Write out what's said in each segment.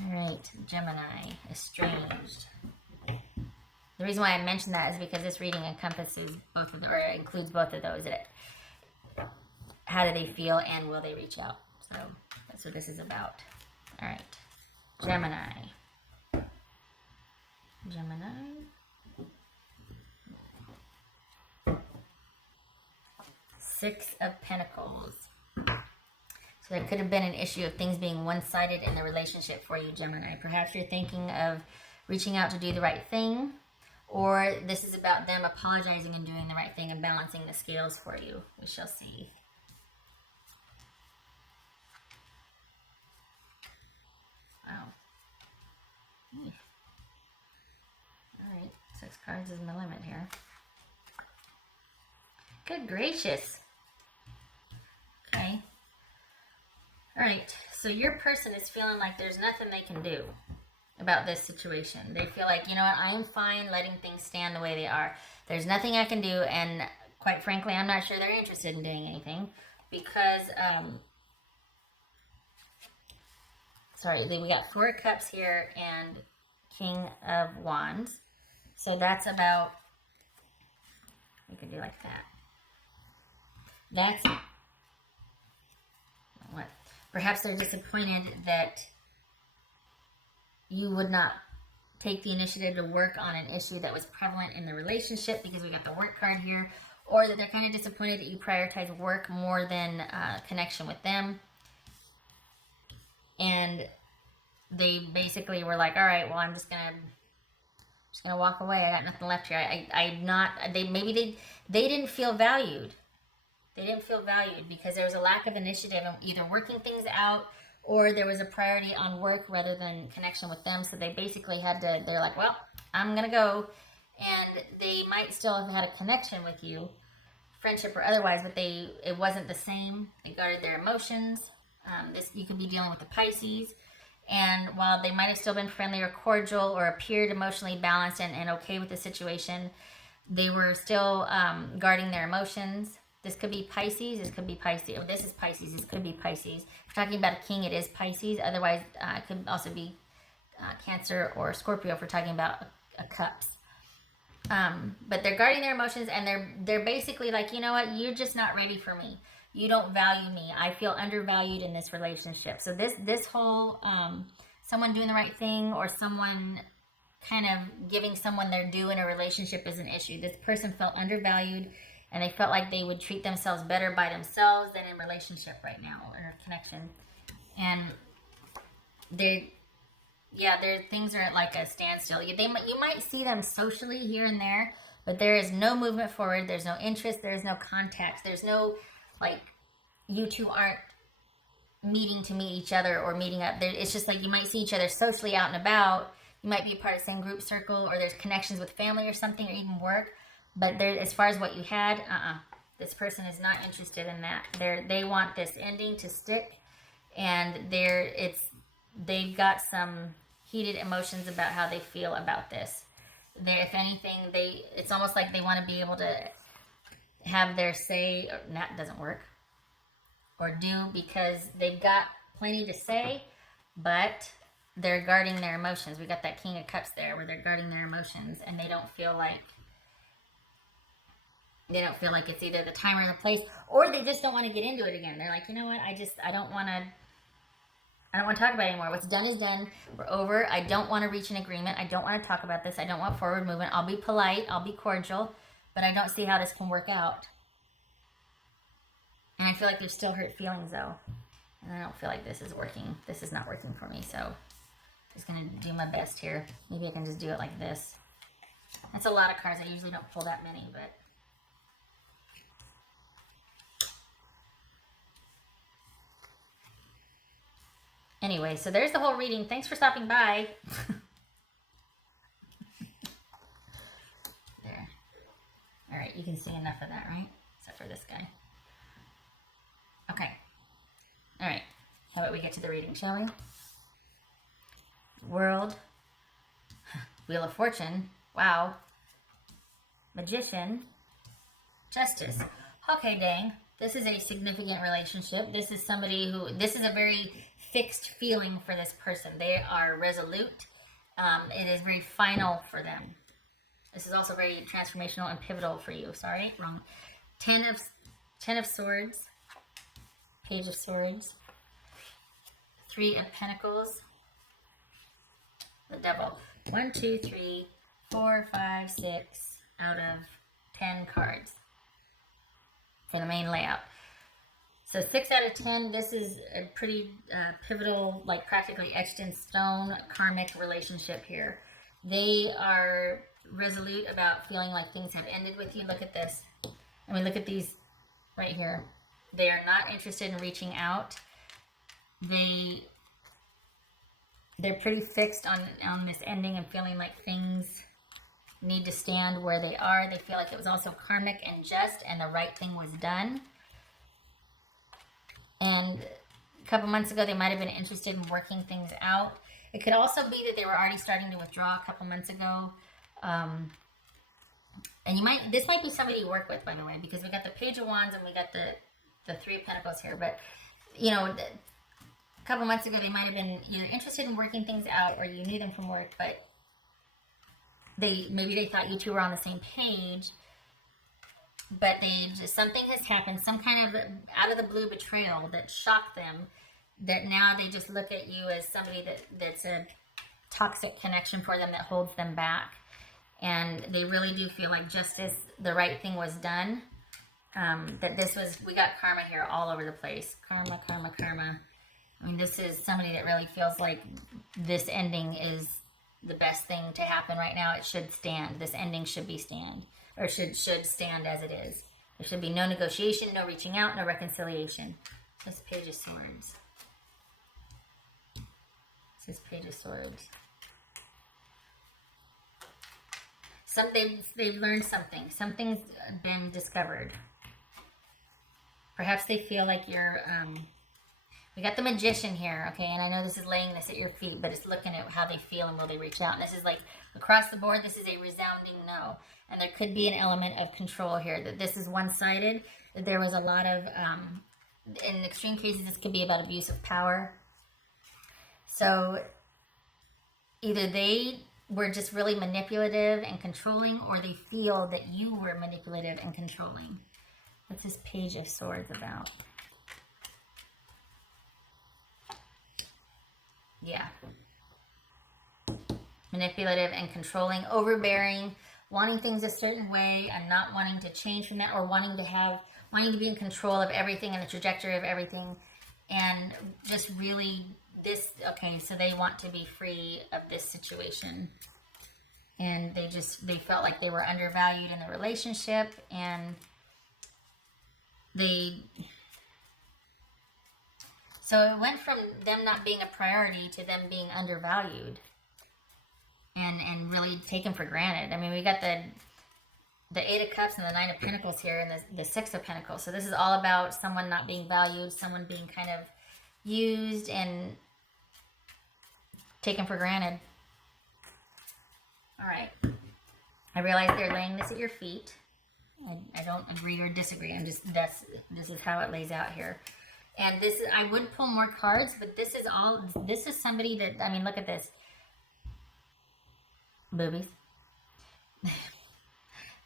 All right, Gemini, estranged. The reason why I mentioned that is because this reading encompasses both of them, or includes both of those. How do they feel and will they reach out? So that's what this is about. All right, Gemini. Gemini. Six of Pentacles. So there could have been an issue of things being one-sided in the relationship for you, Gemini. Perhaps you're thinking of reaching out to do the right thing, or this is about them apologizing and doing the right thing and balancing the scales for you. We shall see. Wow. All right, 6 cards is my limit here. Good gracious. Okay. All right, so your person is feeling like there's nothing they can do about this situation. They feel like, you know what, I am fine letting things stand the way they are. There's nothing I can do, and quite frankly, I'm not sure they're interested in doing anything because, we got 4 cups here and King of Wands. So that's about, we could do like that. That's what? Perhaps they're disappointed that you would not take the initiative to work on an issue that was prevalent in the relationship, because we got the work card here, or that they're kind of disappointed that you prioritize work more than connection with them. And they basically were like, all right, well, I'm just gonna walk away. I got nothing left here. I'm not. They didn't feel valued. They didn't feel valued because there was a lack of initiative in either working things out, or there was a priority on work rather than connection with them. So they basically had to, they're like, well, I'm going to go. And they might still have had a connection with you, friendship or otherwise, but it wasn't the same. They guarded their emotions. You could be dealing with the Pisces. And while they might have still been friendly or cordial or appeared emotionally balanced and okay with the situation, they were still guarding their emotions. This could be Pisces. This could be Pisces. Oh, this is Pisces. This could be Pisces. If we're talking about a king, it is Pisces. Otherwise, it could also be Cancer or Scorpio if we're talking about a cups. But they're guarding their emotions, and they're basically like, you know what? You're just not ready for me. You don't value me. I feel undervalued in this relationship. So this whole someone doing the right thing or someone kind of giving someone their due in a relationship is an issue. This person felt undervalued, and they felt like they would treat themselves better by themselves than in relationship right now, or connection. And their things are at like a standstill. You might see them socially here and there, but there is no movement forward. There's no interest. There's no contact. There's no, like, you two aren't meeting to meet each other or meeting up. It's just like you might see each other socially out and about. You might be a part of the same group circle, or there's connections with family or something, or even work. But as far as what you had, this person is not interested in that. They want this ending to stick, and they've got some heated emotions about how they feel about this. If anything, it's almost like they want to be able to have their say, or that doesn't work, or do, because they've got plenty to say, but they're guarding their emotions. We got that King of Cups there, where they're guarding their emotions, and they don't feel like it's either the time or the place, or they just don't want to get into it again. They're like, you know what, I don't want to talk about it anymore. What's done is done. We're over. I don't want to reach an agreement. I don't want to talk about this. I don't want forward movement. I'll be polite. I'll be cordial, but I don't see how this can work out. And I feel like there's still hurt feelings, though. And I don't feel like this is working. This is not working for me, so I'm just going to do my best here. Maybe I can just do it like this. That's a lot of cards. I usually don't pull that many, but... Anyway, so there's the whole reading. Thanks for stopping by. There. All right, you can see enough of that, right? Except for this guy. Okay. All right. How about we get to the reading, shall we? World. Wheel of Fortune. Wow. Magician. Justice. Okay, dang. This is a significant relationship. This is somebody this is a very fixed feeling for this person. They are resolute. It is very final for them. This is also very transformational and pivotal for you. Sorry, wrong. Ten of Swords, Page of Swords, Three of Pentacles, the Devil. 1, 2, 3, 4, 5, 6 out of 10 cards for the main layout. So 6 out of 10, this is a pretty pivotal, like practically etched in stone karmic relationship here. They are resolute about feeling like things have ended with you. Look at this. I mean, look at these right here. They are not interested in reaching out. They're pretty fixed on this ending and feeling like things need to stand where they are. They feel like it was also karmic and just, and the right thing was done. And a couple months ago, they might have been interested in working things out. It could also be that they were already starting to withdraw a couple months ago. And this might be somebody you work with, by the way, because we got the Page of Wands and we got the Three of Pentacles here. But, you know, a couple months ago, they might have been either interested in working things out or you knew them from work, but maybe they thought you two were on the same page, but something has happened, some kind of out of the blue betrayal that shocked them, that now they just look at you as somebody that's a toxic connection for them that holds them back. And they really do feel like justice, the right thing was done. We got karma here all over the place. Karma, karma, karma. I mean, this is somebody that really feels like this ending is the best thing to happen right now. It should stand. This ending should stand as it is. There should be no negotiation, no reaching out, no reconciliation. This Page of Swords. This Page of Swords. They've learned something. Something's been discovered. Perhaps they feel like you're... we got the Magician here, okay? And I know this is laying this at your feet, but it's looking at how they feel and will they reach out. And this is like, across the board, this is a resounding no. And there could be an element of control here, that this is one-sided, that there was a lot of... in extreme cases, this could be about abuse of power. So either they were just really manipulative and controlling, or they feel that you were manipulative and controlling. What's this Page of Swords about? Yeah. Manipulative and controlling, overbearing, wanting things a certain way and not wanting to change from that, or wanting to be in control of everything and the trajectory of everything. And just really so they want to be free of this situation. And they felt like they were undervalued in the relationship, and so it went from them not being a priority to them being undervalued and really taken for granted. I mean, we got the Eight of Cups and the Nine of Pentacles here, and the Six of Pentacles. So this is all about someone not being valued, someone being kind of used and taken for granted. All right. I realize they're laying this at your feet. I don't agree or disagree. This is how it lays out here. And I would pull more cards, but this is somebody that, I mean, look at this. Boobies.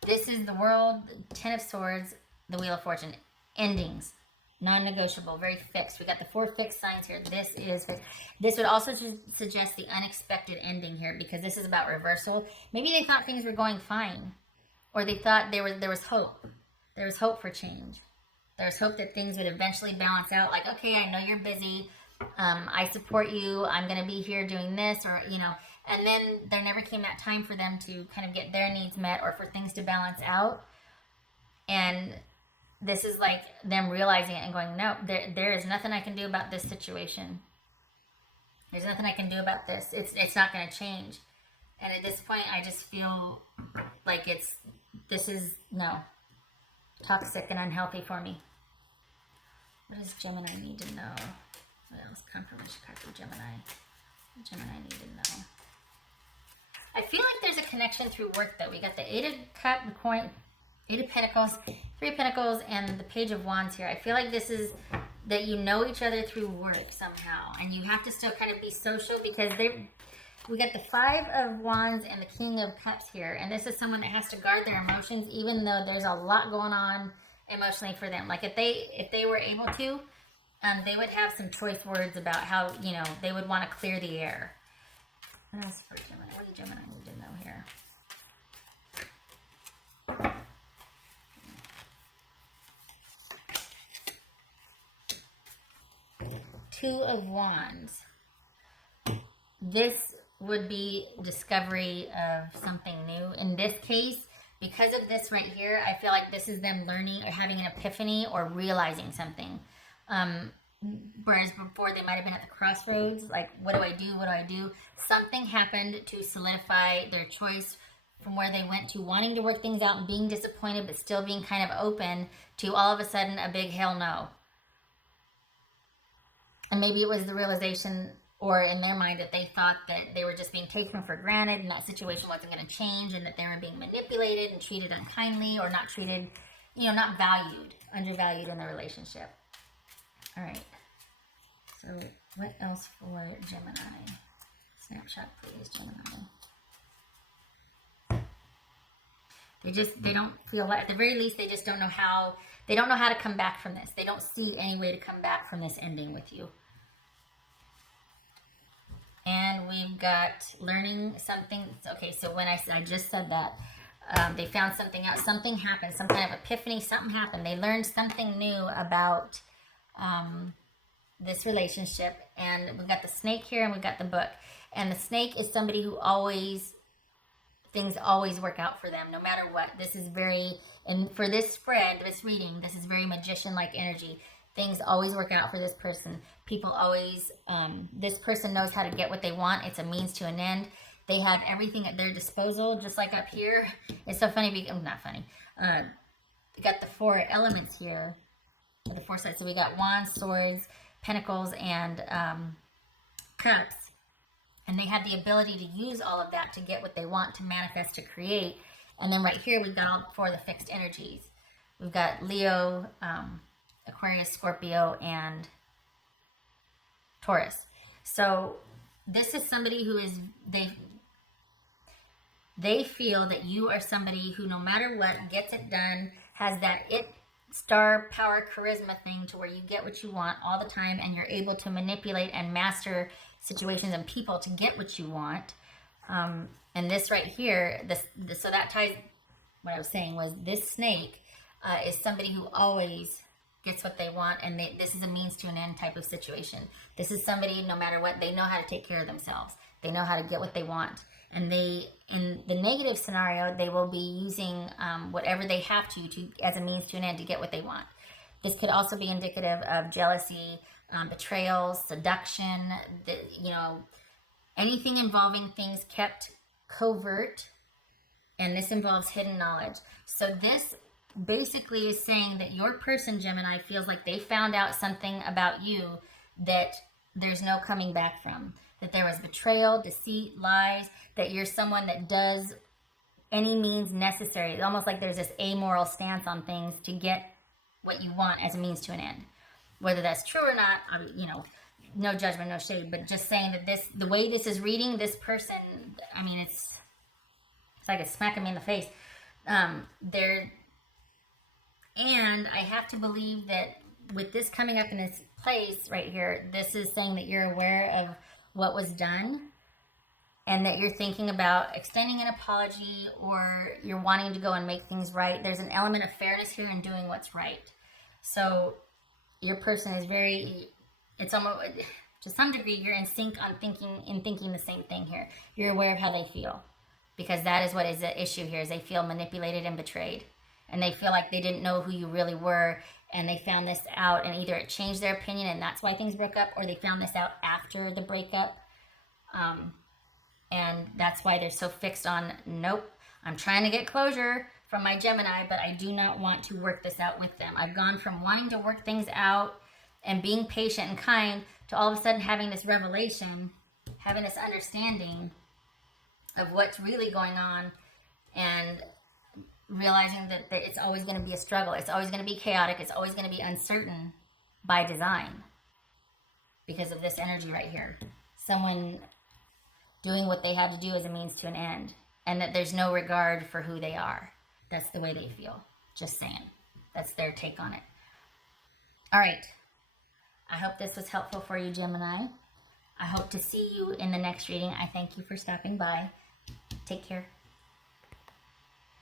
This is the World, Ten of Swords, the Wheel of Fortune. Endings. Non-negotiable, very fixed. We got the 4 fixed signs here. This is fixed. This would also suggest the unexpected ending here, because this is about reversal. Maybe they thought things were going fine, or they thought there was hope. There was hope for change. There was hope that things would eventually balance out. Like, okay, I know you're busy. I support you. I'm going to be here doing this, or, you know. And then there never came that time for them to kind of get their needs met, or for things to balance out. And this is like them realizing it and going, no, there is nothing I can do about this situation. There's nothing I can do about this. It's not going to change. And at this point, I just feel like this is toxic and unhealthy for me. What does Gemini need to know? What else? Confirmation card for Gemini. What does Gemini need to know? I feel like there's a connection through work, though. We got the Eight of Pentacles, Three of Pentacles, and the Page of Wands here. I feel like this is that you know each other through work somehow, and you have to still kind of be social because we got the Five of Wands and the King of Cups here, and this is someone that has to guard their emotions, even though there's a lot going on emotionally for them. Like if they were able to, they would have some choice words about how, you know, they would want to clear the air. What else for Gemini? What does Gemini need to know here? Two of Wands. This would be discovery of something new. In this case, because of this right here, I feel like this is them learning or having an epiphany or realizing something. Whereas before they might have been at the crossroads, like, what do I do? What do I do? Something happened to solidify their choice from where they went to wanting to work things out and being disappointed, but still being kind of open to all of a sudden a big hell no. And maybe it was the realization, or in their mind, that they thought that they were just being taken for granted and that situation wasn't going to change, and that they were being manipulated and treated unkindly, or not treated, you know, not valued, undervalued in the relationship. All right. So what else for Gemini? Snapshot, please, Gemini. They don't feel like, at the very least, they just don't know how, they don't know how to come back from this. They don't see any way to come back from this ending with you. And we've got learning something. Okay, so when I just said that, they found something out, something happened, some kind of epiphany, something happened. They learned something new about this relationship. And we've got the snake here and we've got the book. And the snake is somebody who always, things always work out for them, no matter what. This is very, and for this spread, this reading, this is very magician-like energy. Things always work out for this person. People always, this person knows how to get what they want. It's a means to an end. They have everything at their disposal, just like up here. It's so funny, because, not funny. We got the four elements here, the four sides. So we got wands, swords, pentacles, and cups. And they have the ability to use all of that to get what they want, to manifest, to create. And then right here, we've got all four of the fixed energies. We've got Leo, Aquarius, Scorpio, and Taurus. So this is somebody who is, they feel that you are somebody who, no matter what, gets it done, has that star power charisma thing to where you get what you want all the time, and you're able to manipulate and master situations and people to get what you want. And this right here, so that ties, what I was saying was, this snake is somebody who always gets what they want, and this is a means to an end type of situation. This is somebody, no matter what, they know how to take care of themselves. They know how to get what they want. And they, in the negative scenario, they will be using whatever they have to as a means to an end to get what they want. This could also be indicative of jealousy, betrayal, seduction, you know, anything involving things kept covert, and this involves hidden knowledge. So this basically is saying that your person, Gemini, feels like they found out something about you that there's no coming back from. That there was betrayal, deceit, lies, that you're someone that does any means necessary. It's almost like there's this amoral stance on things to get what you want as a means to an end. Whether that's true or not, you know, no judgment, no shade, but just saying that the way this is reading, this person, I mean, it's like it's smacking me in the face. And I have to believe that with this coming up in this place right here, this is saying that you're aware of what was done, and that you're thinking about extending an apology, or you're wanting to go and make things right. There's an element of fairness here in doing what's right. So your person is very, it's almost, to some degree, you're in sync on thinking the same thing here. You're aware of how they feel, because that is what is the issue here, is they feel manipulated and betrayed. And they feel like they didn't know who you really were, and they found this out, and either it changed their opinion and that's why things broke up, or they found this out after the breakup. And that's why they're so fixed on, nope, I'm trying to get closure from my Gemini, but I do not want to work this out with them. I've gone from wanting to work things out and being patient and kind to all of a sudden having this revelation, having this understanding of what's really going on, and realizing that it's always going to be a struggle. It's always going to be chaotic. It's always going to be uncertain. by design because of this energy right here. Someone doing what they had to do as a means to an end, and that there's no regard for who they are. That's the way they feel. Just saying. That's their take on it. All right. I hope this was helpful for you, Gemini. I hope to see you in the next reading. I thank you for stopping by. Take care.